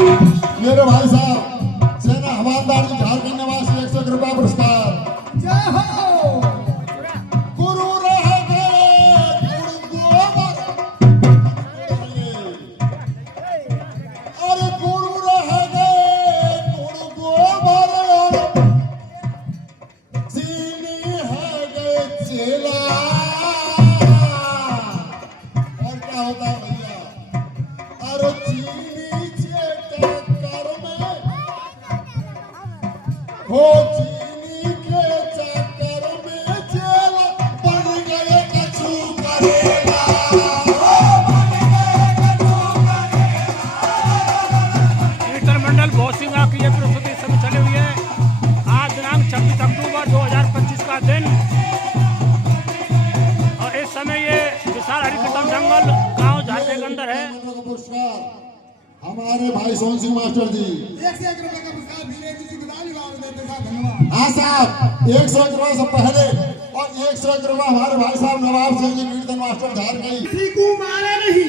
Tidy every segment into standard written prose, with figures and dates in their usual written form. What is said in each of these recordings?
मेरे भाई साहब सेना हवालदार जी झारखंड निवासी 100 रुपया पुरस्कार। जय हो। गुरु रह गए गोबर, अरे गुरु रह गए गोबर, चीनी है गए चेला। और क्या होता है भैया, अरे चीनी चेटर में हो, चीनी के चक्कर में चेला बन गए कछु करेला। कीर्तन मंडल भोसिंगा की ये प्रस्तुति समय चली हुई है। आज दिनांक 26 अक्टूबर 2025 का दिन, और इस समय ये विशाल हरिकतम जंगल गांव झारखंड के अंदर है। पुरस्कार हमारे भाई सोहन सिंह मास्टर जी। 101 रुपए का पुरस्कार धीरेन्द्र जी गुदाली वाले देते साहब, धन्यवाद। हाँ साहब, 101 रुपये से पहले और 101 रुपये हमारे भाई साहब नवाब सिंह जी कीर्तन मास्टर झारखंड। किसी को मारे नहीं,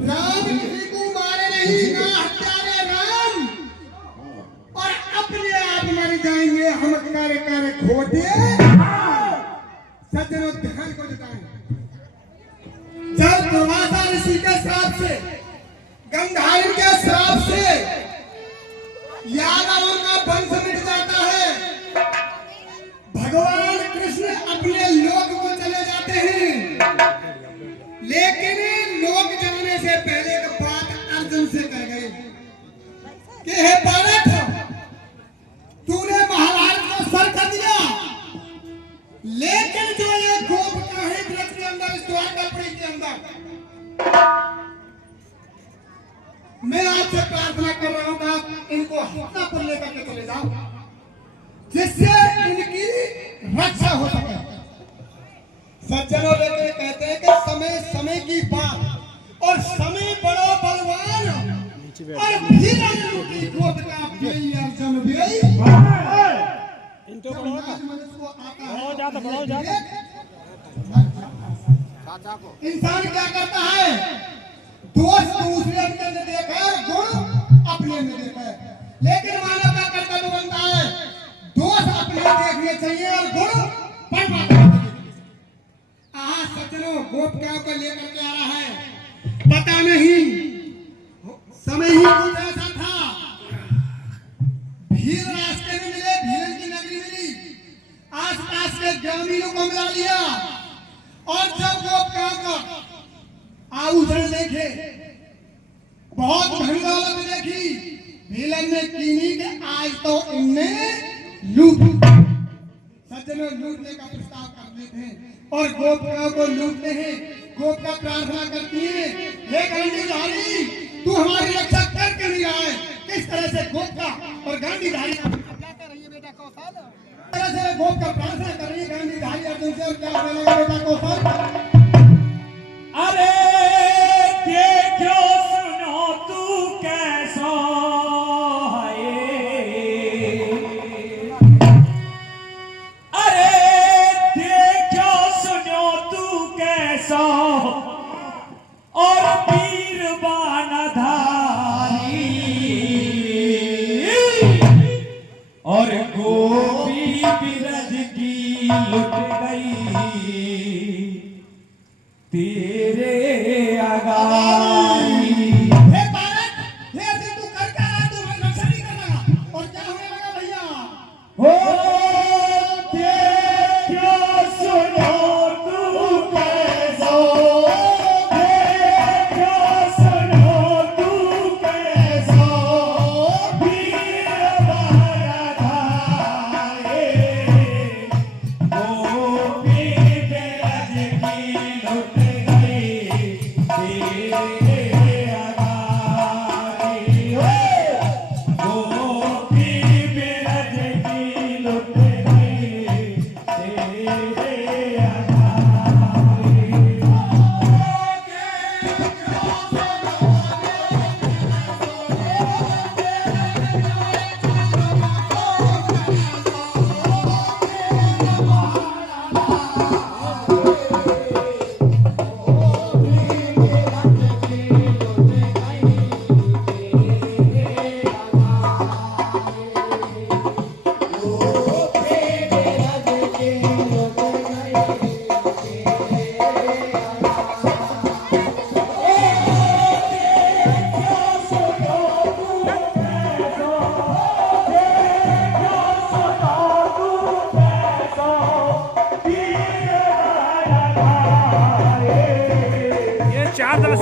राम किसी को मारे नहीं, ना हत्यारे राम, और अपने आप मर जाएंगे हम करे करे खोटे। सज्जनों ध्यान को जुटाएं। जब दुर्वासा ऋषि के श्राप से, गंधारी के श्राप से यादवों का वंश मिट जाता है, भगवान कृष्ण अपने लोक को चले जाते हैं। लेकिन लोक जाने से पहले एक बात अर्जुन से कह गए कि हे भारत, तूने महाभारत को सर कर दिया, लेकिन जो ये गोप का है वृक्ष के अंदर, इस द्वारकापुरी के अंदर, मैं आपसे प्रार्थना कर रहा हूं कि आप इनको हत्या पर लेकर के चले जाओ, जिससे इनकी रक्षा हो सके। सज्जनों लेकर कहते हैं कि समय समय की बात, और समय बड़ा बलवान, और फिर अर्जुन की गोद का बेई अर्जुन बेई। इनको बढ़ाओ जाता, बढ़ाओ जाता। इंसान क्या करता है, दोष दूसरे के अंदर देखा है, गुण अपने में देखा है। लेकिन मानव क्या करता तो बनता है, दोष अपने देखने चाहिए और गुण परमात्मा में। आहा सज्जनों, गोपियों को लेकर के आ रहा है, पता नहीं समय ही कुछ ऐसा था। भीड़ रास्ते में मिले, भीड़ की नगरी मिली, आसपास के ग्रामीणों को मिला लिया, और जब गोपियों को आभूषण देखे, बहुत धन दौलत देखी, भीलन ने कीनी के आज तो इनने लूट। सज्जनों लूटने का प्रस्ताव कर लेते हैं और गोपियों को लूटते हैं। गोपियां प्रार्थना करती हैं, हे गांधीधारी, तू हमारी रक्षा करके नहीं रहा है। किस तरह से गोपिया और गांधीधारी बेटा कौशल, तरह से गोपिया प्रार्थना कर रही है गांधीधारी अर्जुन से, और क्या बोलेगा बेटा कौशल, अरे देखो सुनो तू कैसा है, अरे देखो सुनो तू कैसा, और वीर बानाधारी, और गोपी बिरज की लुट गई तेरे आगारी। हे भारत, हे अर्जुन, तू कर क्या रहा, तू हमारी रक्षा नहीं कर रहा, और क्या होने लगा भैया, हो देखो सुनो तू कैसा, देखो सुनो तू कैसा, वीर बाराधारी, गोपी बिरज की लुट गई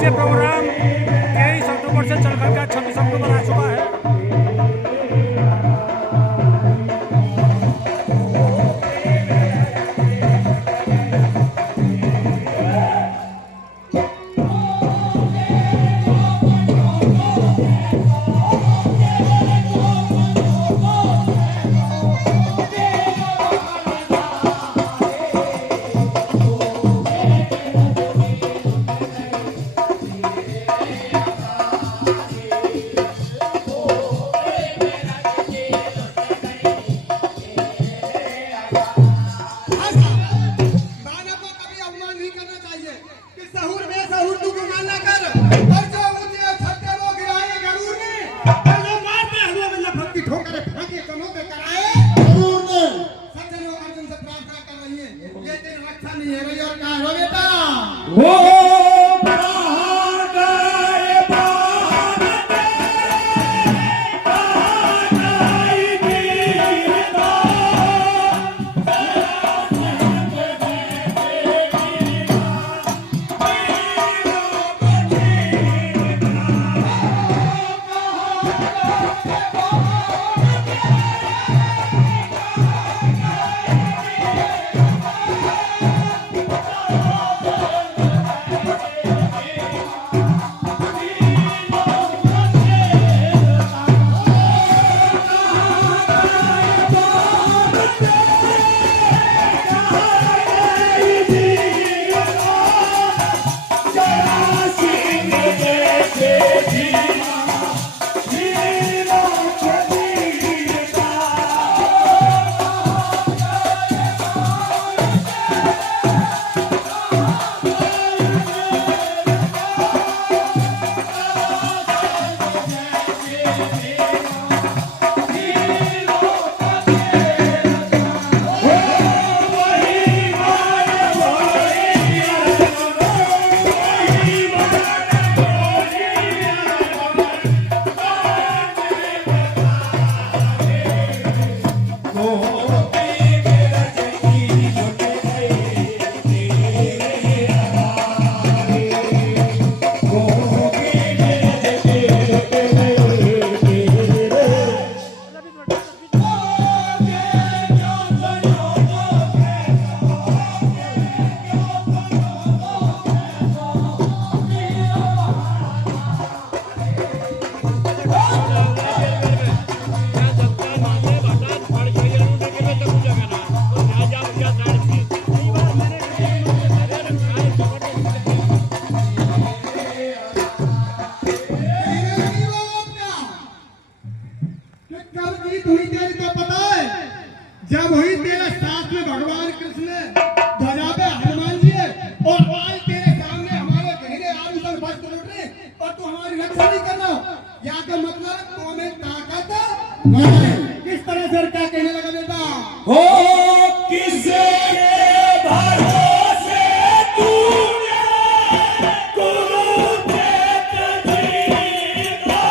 दिवसीय प्रोग्राम 23 अक्टूबर से चल करके 26 अक्टूबर आ चुका है। गाना को कभी अवमान नहीं करना चाहिए कि सहूर में सहूर तू गुमान ना कर और जो मुझे छक्के वो गिराए गरूर ने और जो मारते हुए में लफक की ठोकरें फाके कमों पे कराए जरूर ने सज्जनों अर्जुन से प्रार्थना कर रही है ये तेरी रक्षा नहीं है रही और कहा हो बेटा हो प्राणाय पावते प्राणाय वीरता कब जीत हुई तेरी तो पता है जब हुई तेरे साथ में भगवान कृष्ण ने ध्वजा पे हनुमान जी और आज तेरे सामने हमारे गहरे आभूषण वस्त्र उठे और तू हमारी रक्षा नहीं करना या का मतलब तो में ताकत नहीं है। किस तरह से क्या कहने लगा बेटा हो किसे भरोसे तूने कुरुक्षेत्र जीता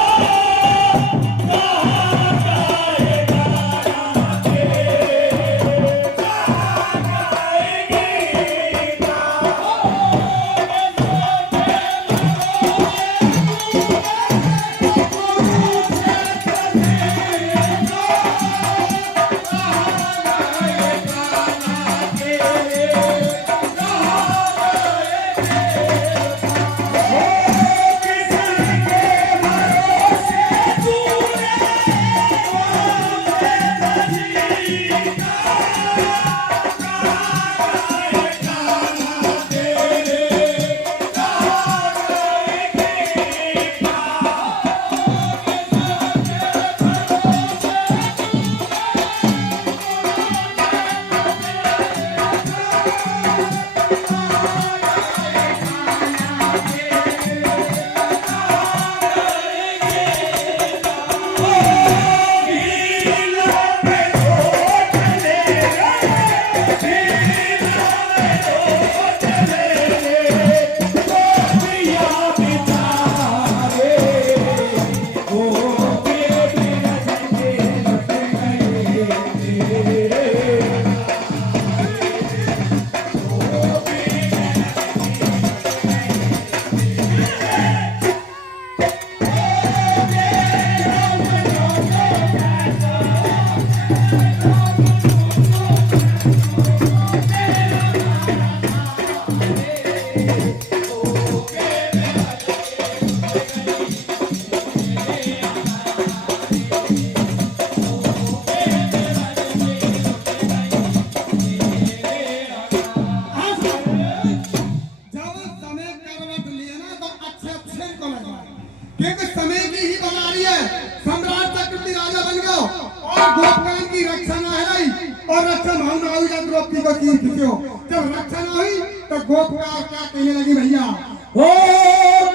रक्षा भाव ना हुई जब द्रौपदी को तीर खींचो, जब रक्षा ना हुई तो गोप का क्या कहने लगी भैया, ओ